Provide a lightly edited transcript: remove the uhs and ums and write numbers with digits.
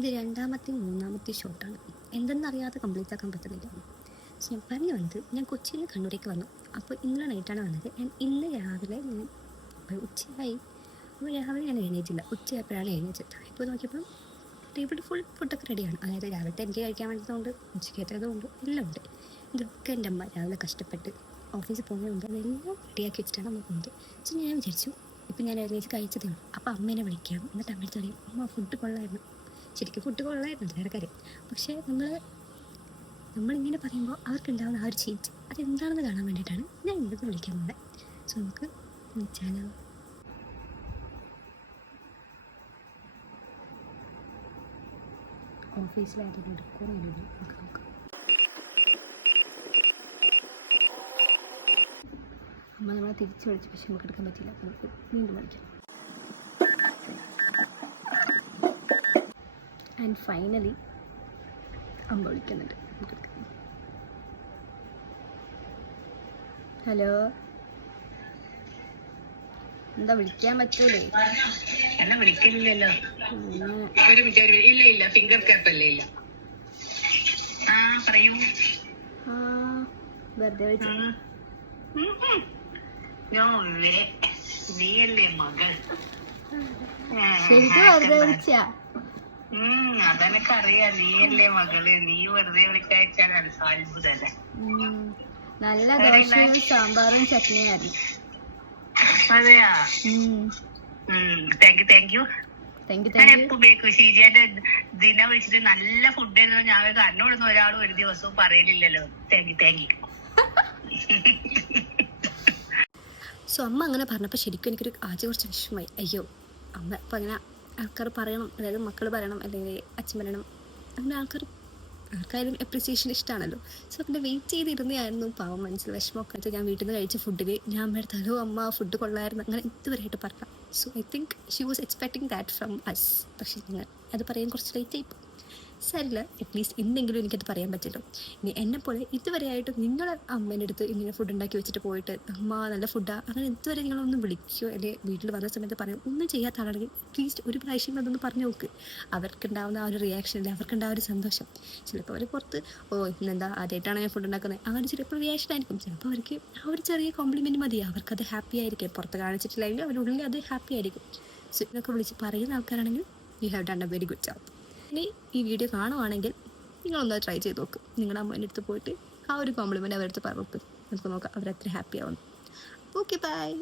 ഇത് രണ്ടാമത്തെ മൂന്നാമത്തെ ഷോട്ടാണ്. എന്തെന്നറിയാതെ കംപ്ലീറ്റ് ആക്കാൻ പറ്റുന്നില്ല. സോ ഞാൻ പറഞ്ഞു വന്നത്, ഞാൻ കൊച്ചിയിൽ നിന്ന് കണ്ണൂരേക്ക് വന്നു. അപ്പോൾ ഇന്നലെ നൈറ്റാണ് വന്നത്. ഞാൻ ഇന്ന് രാവിലെ ഉച്ചയായി. അപ്പോൾ രാവിലെ ഞാൻ എഴുന്നേറ്റില്ല, ഉച്ചയായപ്പോഴാണ് എഴുന്നേറ്റത്. ഇപ്പോൾ നോക്കിയപ്പോൾ ടേബിൾ ഫുൾ ഫുഡൊക്കെ റെഡിയാണ്. അതായത് രാവിലത്തെ എനിക്ക് കഴിക്കാൻ വേണ്ടതുകൊണ്ട് ഉച്ചയ്ക്കേറ്റതുകൊണ്ട് എല്ലാം ഉണ്ട്. ഇതൊക്കെ എൻ്റെ അമ്മ രാവിലെ കഷ്ടപ്പെട്ട് ഓഫീസിൽ പോകുന്നതുകൊണ്ട് അതെല്ലാം റെഡിയാക്കി വെച്ചിട്ടാണ് നമ്മൾ പോകുന്നത്. സോ ഞാൻ വിചാരിച്ചു, ഇപ്പം ഞാൻ ഏകദേശം കഴിച്ചതേ ഉള്ളൂ. അപ്പോൾ അമ്മേനെ വിളിക്കാം, എന്നിട്ട് അമ്മ പറയും അമ്മ ഫുഡ് കൊള്ളായിരുന്നു. ശരിക്കും ഫുഡ് കൊള്ളായിരുന്നു, വേറെ കാര്യം. പക്ഷേ നമ്മളിങ്ങനെ പറയുമ്പോൾ അവർക്കുണ്ടാകുന്ന ആ ഒരു ചേഞ്ച് അതെന്താണെന്ന് കാണാൻ വേണ്ടിയിട്ടാണ് ഞാൻ ഇന്നത് വിളിക്കാൻ പോകുന്നത്. സോ നമുക്ക് വിളിച്ചാലോ? ഓഫീസിലായിട്ട് എടുക്കുമെന്ന് നോക്കാം. അമ്മ നമ്മളെ തിരിച്ചു വിളിച്ച്, പക്ഷെ നമുക്ക് എടുക്കാൻ പറ്റില്ല. നമുക്ക് വീണ്ടും വിളിക്കാം. ആൻഡ് ഫൈനലി അമ്മ വിളിക്കുന്നുണ്ട്. ഹലോ, എന്താ വിളിക്കാൻ പറ്റൂലേ? എന്നെ വിളിക്കില്ലല്ലോ. ഇല്ല ഫിംഗർ ക്യാപ്പ് അല്ലേ? ഇല്ല. പറയൂ. വെറുതെ നീയല്ലേ മകൾ? ശരിക്കും വെറുതെ വിളിച്ചാ? അതെനക്ക് അറിയാം, നീയല്ലേ മകള്. നീ വെറുതെ വിളിച്ചയച്ചാൽ അത്ഭുതല്ലേ. നല്ല ദോശയും സാമ്പാറും ചട്നിയായിരുന്നു. അതെയാ? Thank you. ഞാൻ എപ്പോ ഉപയോഗിക്കും ഷീജയുടെ ദിനം വിളിച്ചിട്ട് നല്ല ഫുഡ് ആയിരുന്നു. ഞാൻ കണ്ണോടൊന്നും ഒരാളും ഒരു ദിവസവും പറയലില്ലല്ലോ. Thank you. സോ അമ്മ അങ്ങനെ പറഞ്ഞപ്പോൾ ശരിക്കും എനിക്കൊരു ആദ്യം കുറച്ച് വിഷമമായി. അയ്യോ, അമ്മ അപ്പം അങ്ങനെ ആൾക്കാർ പറയണം, അതായത് മക്കൾ പറയണം അല്ലെങ്കിൽ അച്ഛൻ പറയണം, അങ്ങനെ ആർക്കായാലും അപ്രിസിയേഷൻ ഇഷ്ടമാണല്ലോ. സോ അതിൻ്റെ വെയിറ്റ് ചെയ്തിരുന്നതായിരുന്നു. പാവം മനസ്സിൽ വിഷമമൊക്കെ ഞാൻ വീട്ടിൽ നിന്ന് കഴിച്ച ഫുഡിൽ ഞാൻ അമ്മ അടുത്ത് ഹലോ അമ്മ ഫുഡ് കൊള്ളായിരുന്നു അങ്ങനെ ഇതുവരെയായിട്ട് പറയാം. So I think she was expecting that from us. പക്ഷേ ഞാൻ അത് പറയാൻ കുറച്ച് ലേറ്റ് ആയിപ്പോൾ. സാരില്ല, അറ്റ്ലീസ്റ്റ് ഇന്നെങ്കിലും എനിക്കത് പറയാൻ പറ്റില്ലോ. ഇനി എന്നെപ്പോലെ ഇതുവരെയായിട്ട് നിങ്ങളുടെ അമ്മേൻ്റെ അടുത്ത് ഇങ്ങനെ ഫുഡ് ഉണ്ടാക്കി വെച്ചിട്ട് പോയിട്ട് അമ്മ നല്ല ഫുഡാണ് അങ്ങനെ ഇതുവരെ നിങ്ങളൊന്ന് വിളിക്കുകയോ അല്ലെങ്കിൽ വീട്ടിൽ വന്ന സമയത്ത് പറയുക ഒന്നും ചെയ്യാത്ത ആളാണെങ്കിൽ അറ്റ്ലീസ്റ്റ് ഒരു പ്രാവശ്യം അതൊന്ന് പറഞ്ഞു നോക്ക്. അവർക്കുണ്ടാവുന്ന ആ ഒരു റിയാക്ഷൻ അല്ലെ, അവർക്കുണ്ടാവുന്ന ഒരു സന്തോഷം. ചിലപ്പോൾ അവർ പുറത്ത് ഇന്നെന്താ ആദ്യമായിട്ടാണ് ഞാൻ ഫുഡ് ഉണ്ടാക്കുന്നത് അങ്ങനെ ചിലപ്പോൾ റിയാക്ഷൻ ആയിരിക്കും. ചിലപ്പോൾ അവർക്ക് ആ ഒരു ചെറിയ കോംപ്ലിമെൻറ്റ് മതി, അവർക്കത് ഹാപ്പി ആയിരിക്കും. പുറത്ത് കാണിച്ചിട്ടില്ലെങ്കിൽ അവരുള്ളിൽ അത് ഹാപ്പി ആയിരിക്കും. സോ ഇതൊക്കെ വിളിച്ച് പറയുന്ന ആൾക്കാരാണെങ്കിൽ you have done A very good job. ഇനി ഈ വീഡിയോ കാണുവാണെങ്കിൽ നിങ്ങളൊന്ന് ട്രൈ ചെയ്ത് നോക്കും. നിങ്ങളുടെ അമ്മേൻ്റെ അടുത്ത് പോയിട്ട് ആ ഒരു കോംപ്ലിമെൻറ്റ് അവരടുത്ത് പറഞ്ഞു നോക്ക്. നമുക്ക് നോക്കാം അവരത്ര ഹാപ്പി ആവുന്നു. Okay, by.